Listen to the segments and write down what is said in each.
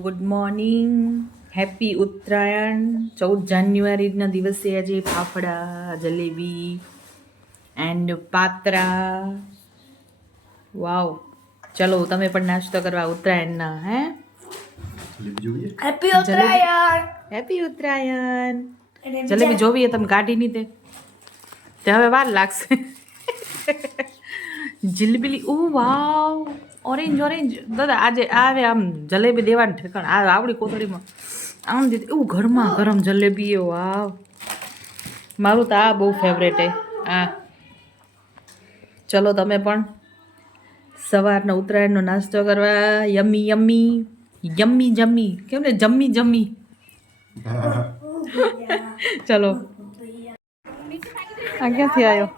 Good morning, happy Uttarayan. 14 જાન્યુઆરીના દિવસે આજે ફાફડા, જલેબી એન્ડ પાત્રા. વાવ, ચલો તમે પણ નાસ્તો કરવા ઉત્તરાયણના. હેપી ઉત્તરાયણ. હેપી ઉત્તરાયણ. જલેબી જોવી તમે કાઢી ની તે હવે વાર લાગશે. જલેબી, ઓ વાવ, ઓરેન્જ ઓરેન્જ. દાદા આજે આવે આમ જલેબી દેવાનું ઠેકાણ આવડી કોથળીમાં આમ દીધી. એવું ગરમા ગરમ જલેબી. વાવ, મારું તો આ બહુ ફેવરેટ હે આ. ચલો તમે પણ સવારના ઉત્તરાયણનો નાસ્તો કરવા. યમ્મી યમ્મી યમ્મી જમ્મી, કેમ ને જમ્મી જમ્મી. ચલો, આ ક્યાંથી આવ્યો?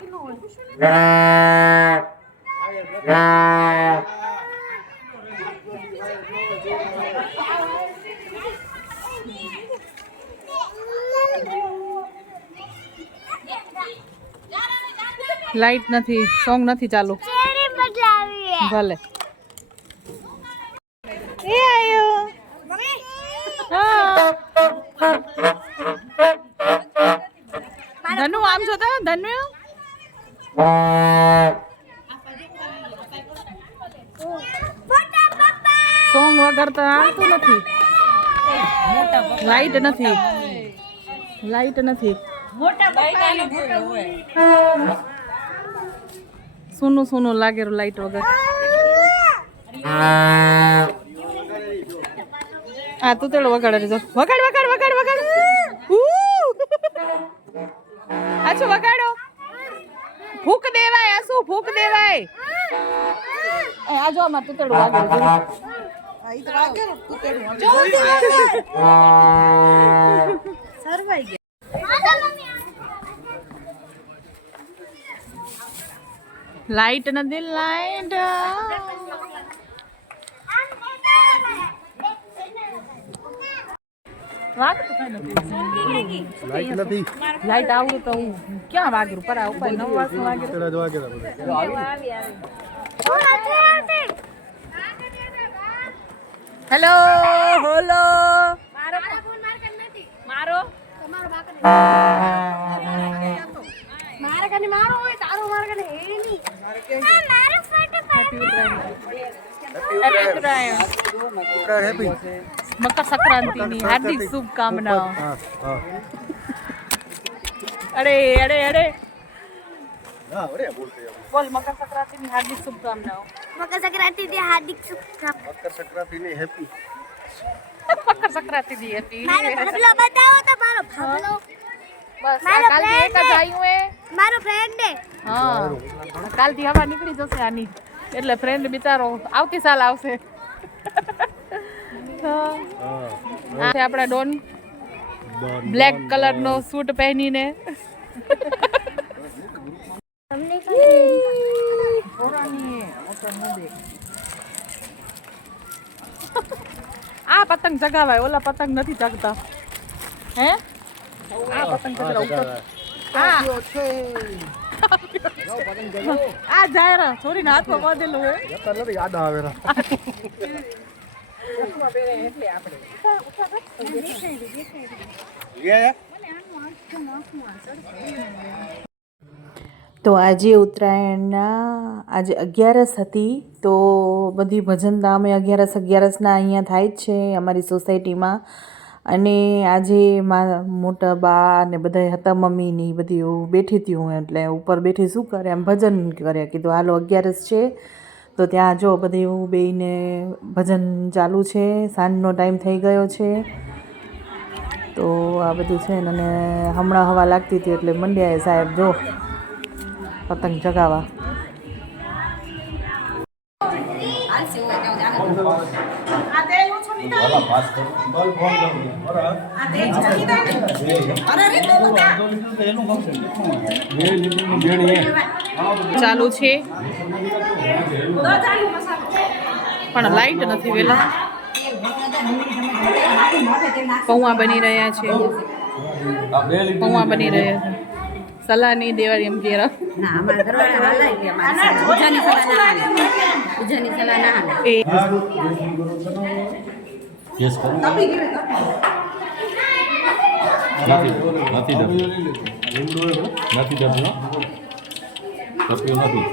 લાઈટ નથી, સોંગ નથી ચાલુ. ભલે એ આયો. ધનુ આમ જોતા, ધનુ સોંગ વગાડતા આવતું નથી. લાઈટ નથી, લાઈટ નથી. સુનું સુનું લાગેલું લાઈટ વગર. હા તું તેડો વગાડે જો. વગાડ વગાડ વગાડ વગાડ. આછું વગાડો. ફૂક દેવાય, આસુ ફૂક દેવાય. આ જો અમાર તું તેડો વાગે. આ ઈ તો વાગે તું તેડો. સરવાઈ ગયા. લાઈટ નથી, લાઈટ. લાઈટ આવું તો હું ક્યાં વાગ્યું પર ઉપર 9 વાગ્યું. Hello hollow. મારો મારે કને મારો હોય તારો મારે કને હે ની. મારો ફોટો હેપી મકર સંક્રાંતિની હાર્દિક શુભકામનાઓ. અરે અરે અરે બોલ, મકર સંક્રાંતિની હાર્દિક શુભકામનાઓ. મકર સંક્રાંતિની હાર્દિક શુભકામનાઓ. મકર સંક્રાંતિની હેપી. મકર સંક્રાંતિની હેપી. મારો ફાફલો બતાવો તો મારો ફાફલો. બસ કાલથી એક જ આવ્યું હે. મારો ફ્રેન્ડ હે. હા, કાલથી હવા નીકળી જશે આની, એટલે ફ્રેન્ડ બિચારો આવતી સાલ આવશે. આપણા ડોન બ્લેક કલર નો સૂટ પહેરીને. આ પતંગ ચગાવાય, ઓલા પતંગ નથી ચગતા. હે આ પતંગ ચગાવ. આ જાયરા છોરીને હાથમાં બાંધેલું હે. યાદ આવેલા. તો આજે ઉત્તરાયણના આજે 11સ હતી. તો બધી ભજનતા અમે 11સના અહીંયા થાય જ છે અમારી સોસાયટીમાં. અને આજે મોટા બા ને બધા હતા, મમ્મીની બધી બેઠી હતી હું, એટલે ઉપર બેઠી શું કરે એમ ભજન કરે. કીધું હાલો 11સ છે તો ત્યાં જો બધે એવું બેને ભજન ચાલુ છે. સાંજનો ટાઈમ થઈ ગયો છે તો આ બધું છે ને. અને હમણાં હવા લાગતી હતી એટલે મંડ્યા સાહેબ જો પતંગ ચગાવવા. ચાલુ છે પણ લાઈટ નથી. વેલા પૌવા બની રહ્યા છે, પૌવા બની રહ્યા છે. સલાહ નહીં દેવાની એમ ઘેરા. ના અમારા ઘરવાળા હાલાય કે અમારી પૂજાની સલાહ ના હાલે. પૂજાની સલાહ ના હાલે. ટેસ્ટ કરું નથી નથી ડબ્બો નથી ડબ્બો નથી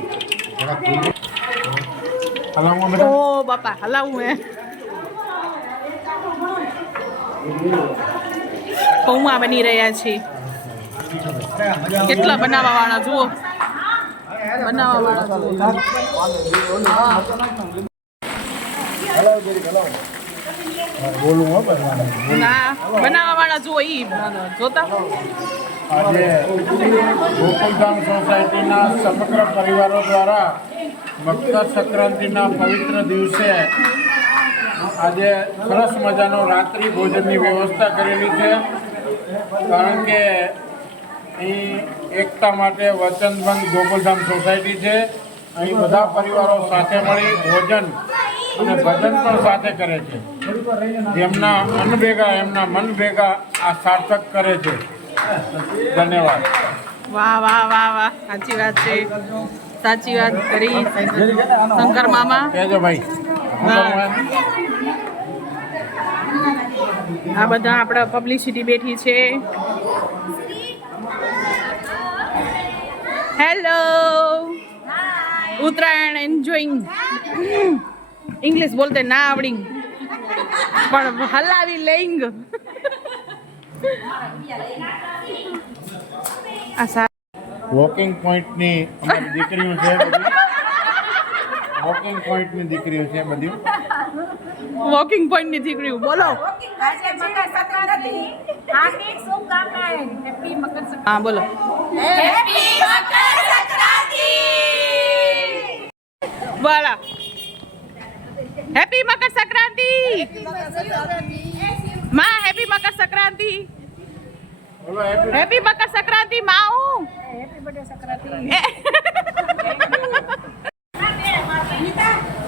ઓ બાપા હલાવું હે પૌવા બની રહ્યા છે કેટલા બનાવવા વાળા જુઓ બનાવવા વાળા ના બનાવવા વાળા જુઓ ઈ જોતા આજે ગોકુલધામ સોસાયટીના સમગ્ર પરિવારો દ્વારા મકર સંક્રાંતિના પવિત્ર દિવસે આજે સરસ મજાનો રાત્રિ ભોજનની વ્યવસ્થા કરેલી છે કારણ કે અહીં એકતા માટે વચનબંધ ગોકુલધામ સોસાયટી છે અહીં બધા પરિવારો સાથે મળી ભોજન અને ભજન પણ સાથે કરે છે જેમના અન્ન ભેગા એમના મન ભેગા આ સાર્થક કરે છે ધન્યવાદ વાહ વાહ વાહ વાહ સાચી વાત છે સાચી વાત કરી શંકર મામા કહેજો ભાઈ આ બધા આપણા પબ્લિસિટી બેઠી છે હેલો ઉત્તરાયણ એન્જોઈંગ ઇંગ્લિશ બોલતે ના આવડી પણ હલાવી લેંગ આ વોકિંગ પોઈન્ટની અમારી દીકરીઓ છે બધી વોકિંગ પોઈન્ટની દીકરીઓ છે બધી વોકિંગ પોઈન્ટ ની દીકરીઓ બોલો હા બોલો બોલો હેપી મકર સંક્રાંતિ માં હેપી મકર સંક્રાંતિ બોલો હેપી હેપી મકર સંક્રાંતિ માઉ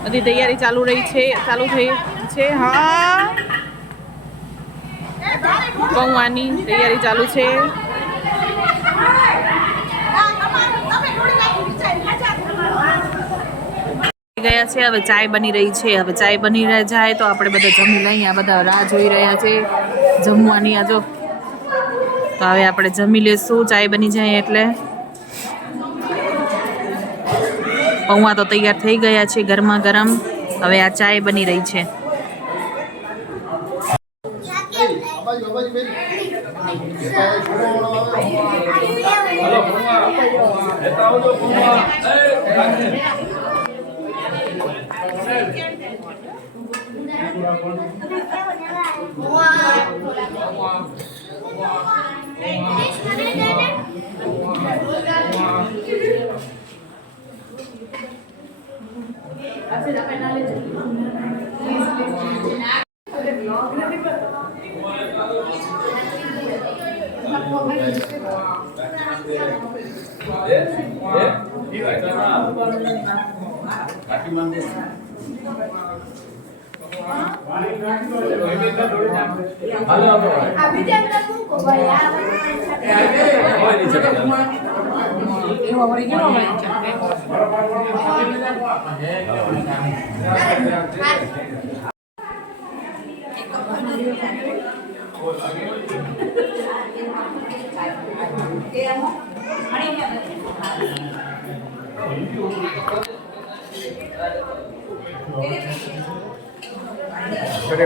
બધી તૈયારી ચાલુ થઈ છે હા પૌવાની તૈયારી ચાલુ છે ગયા છે હવે ચાય બની રહી છે હવે ચાય બની જાય તો આપણે બધા જમી લઈએ આ બધા રાહ જોઈ રહ્યા છે જમવાની આ જો તો હવે આપણે જમી લેશું ચાય બની જાય એટલે પૌવા તો તૈયાર થઈ ગયા છે ગરમા ગરમ હવે આ ચાય બની રહી છે કરે